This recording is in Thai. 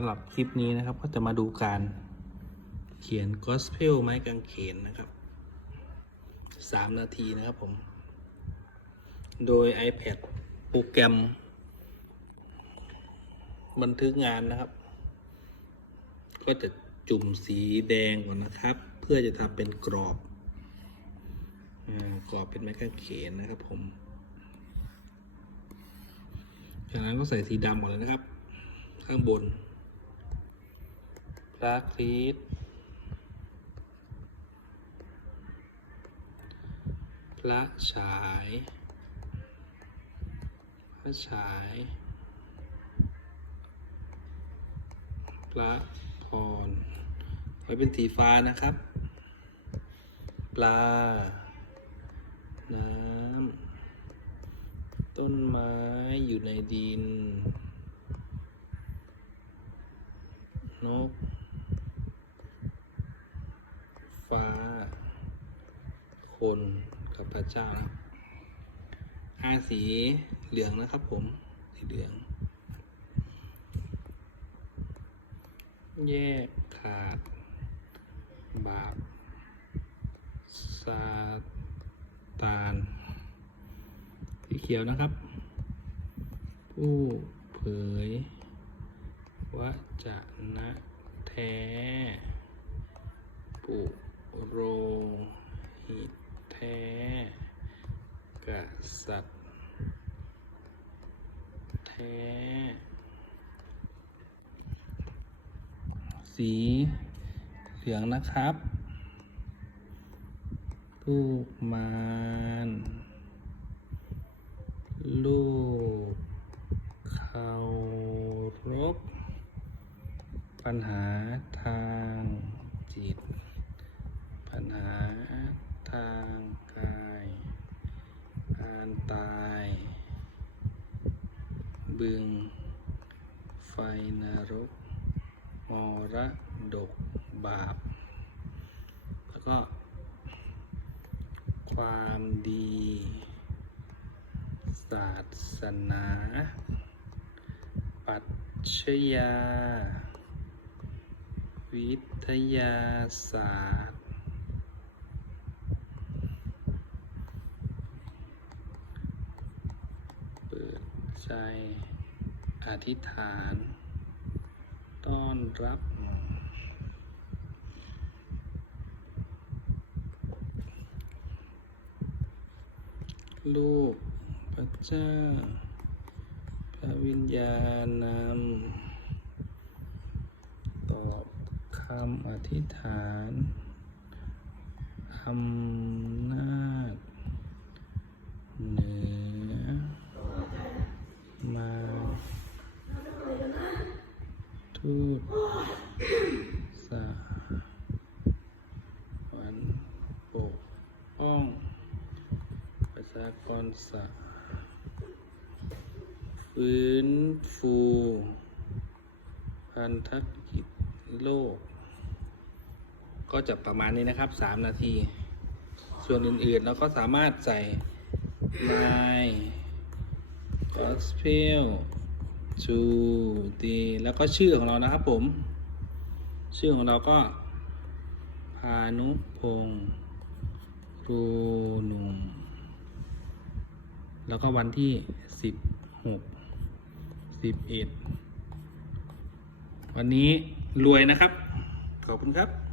ำหรับคลิปนี้นะครับ ก็จะมาดูการเขียน Gospel ไม้กางเขนนะครับสามนาทีนะครับผม โดย iPad โปรแกรม บันทึกงานนะครับ ก็จะจุ่มสีแดงก่อนนะครับ เพื่อจะทำเป็นกรอบอกรอบเป็นไม้กางเขนนะครับผม จากนั้นก็ใส่สีดำก่อนเลยนะครับ ข้างบน พระคริสต์พระฉาย พระฉาย พระพรไว้เป็นสีฟ้านะครับ ปลา น้ำ ต้นไม้อยู่ในดิน นก ฟ้า คนกับพระเจ้านะครับอาสีเหลืองนะครับผม สีเหลือง แยกขาด บาปซาตานสีเขียวนะครับ ผู้เผยวจะนะแท้ปุโรหิต แท้กษัตริย์แท้ สีเหลืองนะครับลูกมารลูกเคารพปัญหาทางจิต ปัญหาทางารตาย บึง ไฟนรกมรดกบาป แล้วก็ ความดี ศาสนา ปัจชญาวิทยาศาสตร์ เปิด ใจ อธิษฐาน ต้อนรับ ลูกพระเจ้า พระวิญญาณนำตอบคำอธิษฐานอำนาจเหนือ มา ทูตสวรรค์ปกป้อง ประชากรสัตว์ฟื้นฟู พันธกิจโลก ก็จะประมาณนี้นะครับ 3 นาที ส่วนอื่นๆเราก็สามารถใส่ my gospel to the แล้วก็ชื่อของเรานะครับผม ชื่อของเราก็พานุพงศ์ครูหนุ่ม แล้วก็วันที่สิบหกสิบเอ็ดวันนี้รวยนะครับ ขอบคุณครับ